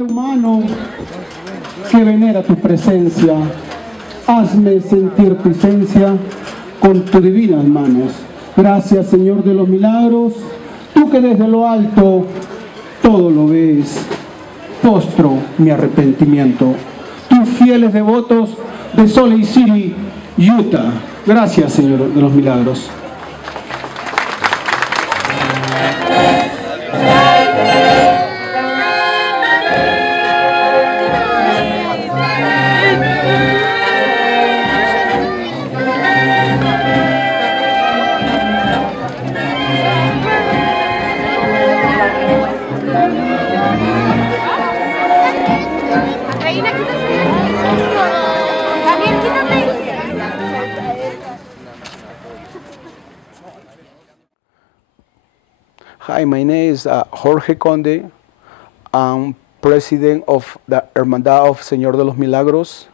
altar humano que venera tu presencia. Hazme sentir tu esencia con tus divinas manos. Gracias, Señor de los milagros, tú que desde lo alto todo lo ves. Postro mi arrepentimiento. Tus fieles devotos de Salt Lake City, Utah. Gracias, Señor de los milagros. Hi, my name is Jorge Conde. I'm president of the Hermandad of Señor de los Milagros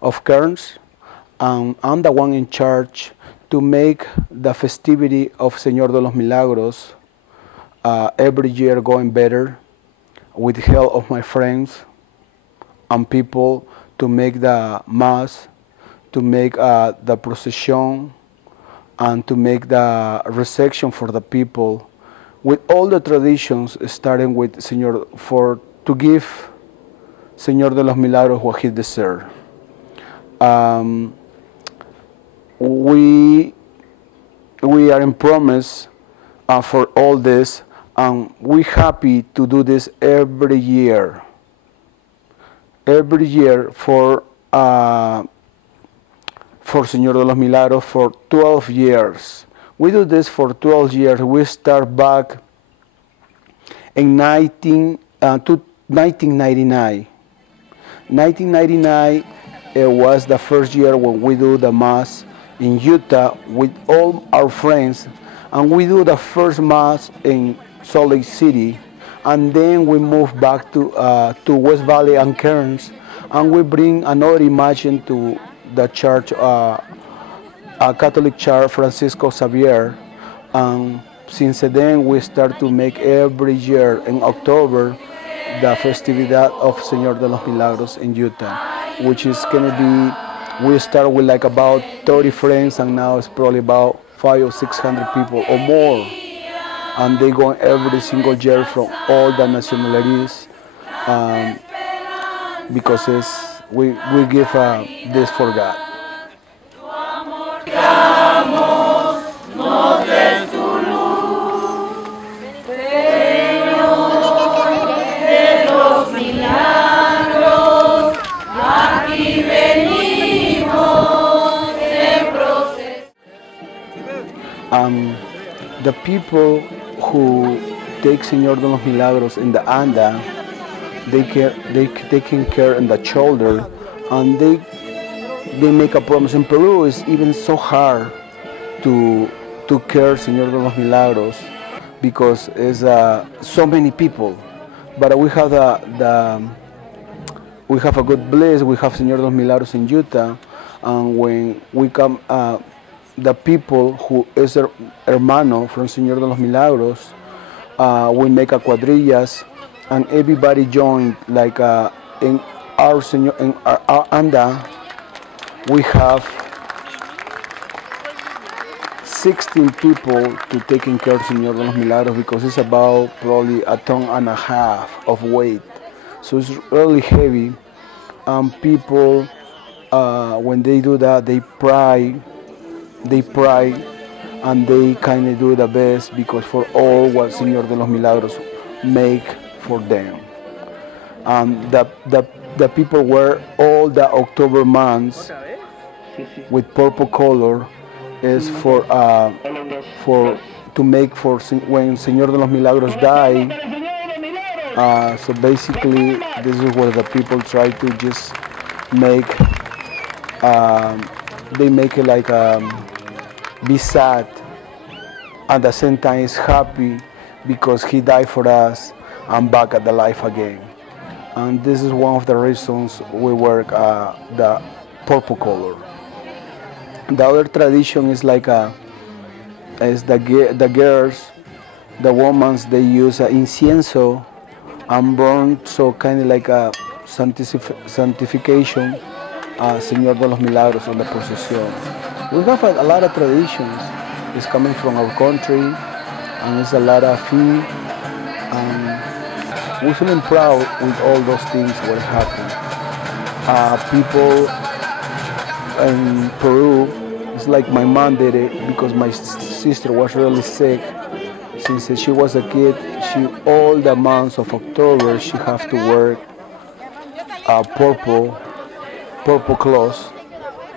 of Kearns. I'm the one in charge to make the festivity of Señor de los Milagros every year going better with the help of my friends and people to make the mass, to make the procession, and to make the reception for the people with all the traditions, starting with Señor, to give Señor de los Milagros what he deserves. We are in promise for all this, and we're happy to do this every year. Every year for Señor de los Milagros for 12 years. We do this for 12 years. We start back in 1999. 1999 it was the first year when we do the Mass in Utah with all our friends, and we do the first Mass in Salt Lake City, and then we move back to West Valley and Kearns, and we bring another image to the church, a Catholic Church, Francisco Xavier, and since then we start to make every year in October the Festividad of Señor de los Milagros in Utah, which is going to be, we start with like about 30 friends, and now it's probably about 500 or 600 people or more, and they go every single year from all the nationalities, because we give this for God. The people who take Señor de los Milagros in the anda, they taking care in the shoulder, and they make a promise. In Peru, it's even so hard to care Señor de los Milagros because it's so many people. But we have we have a good bliss. We have Señor de los Milagros in Utah, and when we come, the people who is hermano from Señor de los Milagros, we make a quadrillas, and everybody joined. Like in our anda, we have 16 people to taking care of Señor de los Milagros, because it's about probably 1.5 tons of weight, so it's really heavy. And people, when they do that, they pray, and they kind of do the best, because for all what Señor de los Milagros make for them. The people wear all the October months with purple color is to make for when Señor de los Milagros die. So basically, this is what the people try to just make. They make it like be sad, at the same time is happy because he died for us and back at the life again. And this is one of the reasons we work the purple color. The other tradition is like is the girls, the women, they use incienso I'm born, so kind of like a sanctification, Señor de los Milagros on the procession. We have a lot of traditions. It's coming from our country, and it's a lot of fee. We're feeling proud with all those things what happened. People in Peru, it's like my mom did it because my sister was really sick. Since she was a kid, all the months of October she have to wear purple clothes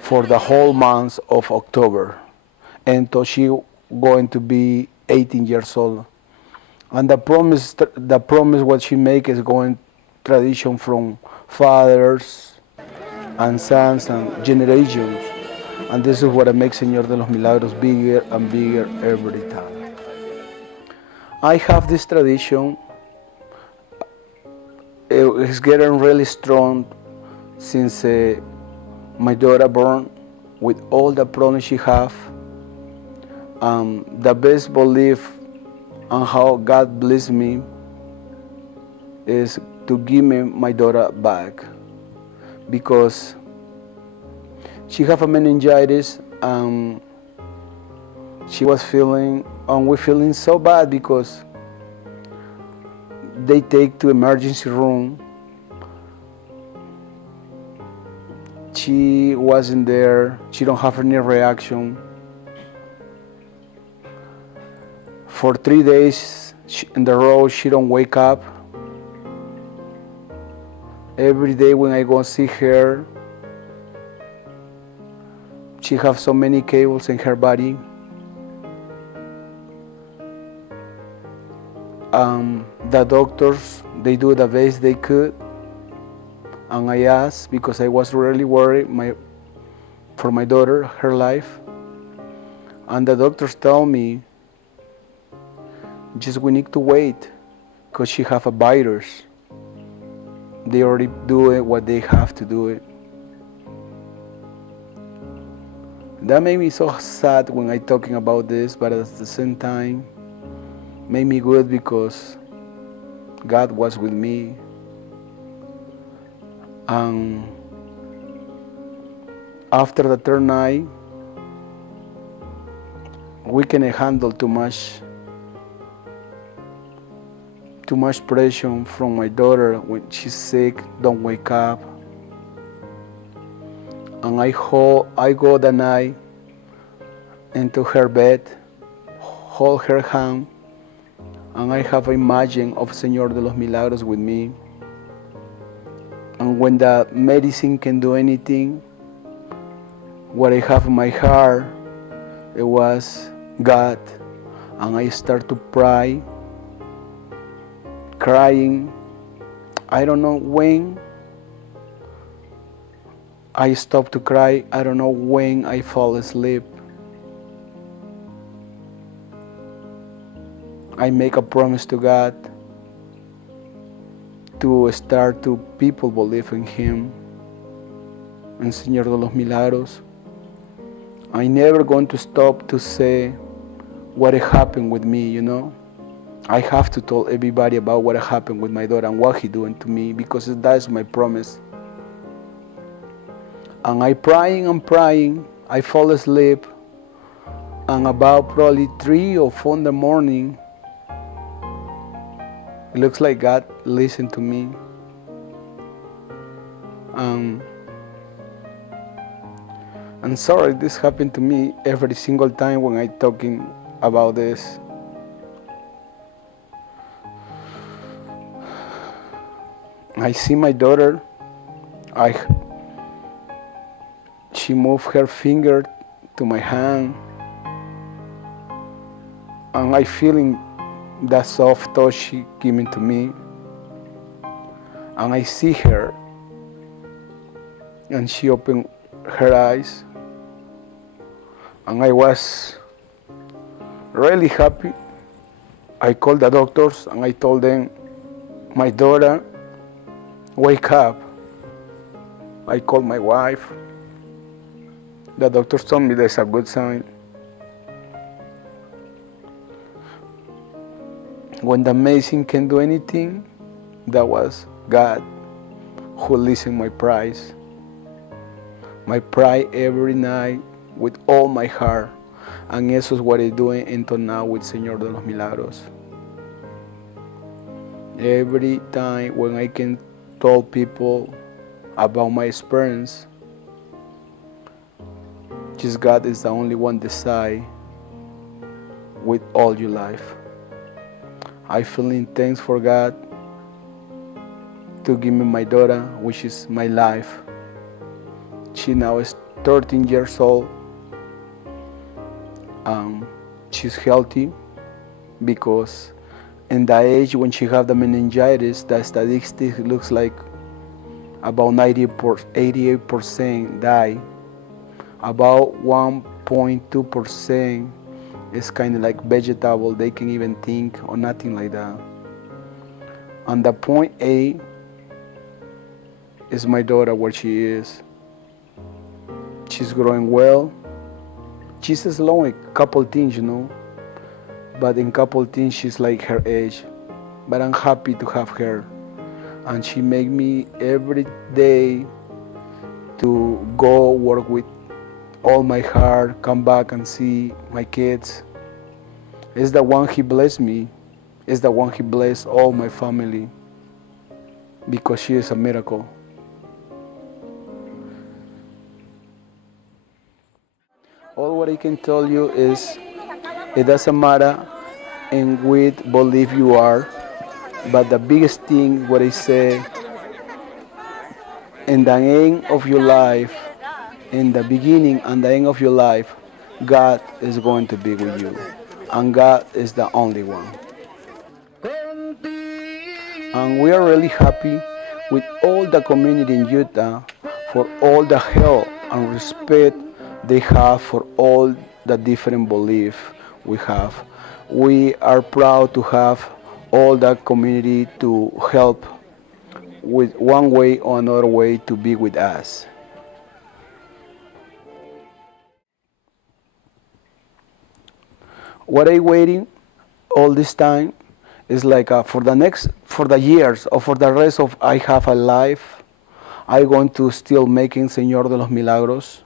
for the whole month of October, until she going to be 18 years old. And the promise what she make is going tradition from fathers and sons and generations. And this is what makes Señor de los Milagros bigger and bigger every time. I have this tradition. It's getting really strong since my daughter born with all the problems she have. The best belief on how God blessed me is to give me my daughter back, because she have a meningitis. She was feeling, and we're feeling so bad because they take to emergency room. She wasn't there. She don't have any reaction. For 3 days in the row, she don't wake up. Every day when I go see her, she have so many cables in her body. The doctors, they do the best they could. And I asked, because I was really worried for my daughter, her life. And the doctors tell me, just we need to wait, because she have a virus. They already do it what they have to do it. That made me so sad when I talking about this, but at the same time, made me good because God was with me. And after the third night, we can handle too much pressure from my daughter when she's sick, don't wake up. And I go the night into her bed, hold her hand, and I have an image of Señor de los Milagros with me. And when the medicine can do anything, what I have in my heart, it was God. And I start to pray, crying. I don't know when I stop to cry. I don't know when I fall asleep. I make a promise to God to start to people believe in Him, in Señor de los Milagros. I never going to stop to say what happened with me, you know. I have to tell everybody about what happened with my daughter and what He doing to me, because that's my promise. And I praying and praying, I fall asleep, and about probably 3 or 4 in the morning, it looks like God listened to me. I'm sorry this happened to me every single time when I talking about this. I see my daughter, she moved her finger to my hand, and I feeling that soft touch she giving to me. And I see her, and she opened her eyes, and I was really happy. I called the doctors and I told them, my daughter, wake up. I called my wife. The doctors told me that's a good sign. When the medicine can do anything, that was God who listened my praise. My prayer every night with all my heart. And eso es what I'm doing until now with Señor de los Milagros. Every time when I can tell people about my experience, just God is the only one decide with all your life. I feeling thanks for God to give me my daughter, which is my life. She now is 13 years old. She's healthy because in the age when she have the meningitis, the statistic looks like about 88% die. About 1.2% is kind of like vegetable. They can even think or nothing like that. And the point A is my daughter, where she is. She's growing well. She's slow in a couple things, you know, but in couple things she's like her age. But I'm happy to have her, and she make me every day to go work with all my heart, come back and see my kids. It's the one He blessed me. It's the one He blessed all my family, because she is a miracle. All what I can tell you is, it doesn't matter in which belief you are, but the biggest thing what I say, in the end of your life, in the beginning and the end of your life, God is going to be with you, and God is the only one. And we are really happy with all the community in Utah for all the help and respect they have for all the different beliefs we have. We are proud to have all the community to help with one way or another way to be with us. What I'm waiting all this time is like for the years or for the rest of I have a life, I'm going to still making Señor de los Milagros,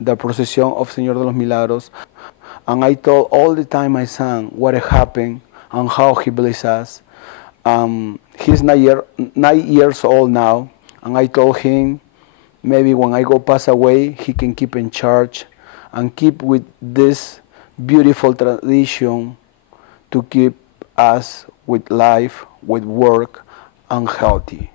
the procession of Señor de los Milagros. And I told all the time my son what happened and how he blessed us. He's 9 years old now, and I told him maybe when I go pass away, he can keep in charge and keep with this beautiful tradition to keep us with life, with work, and healthy.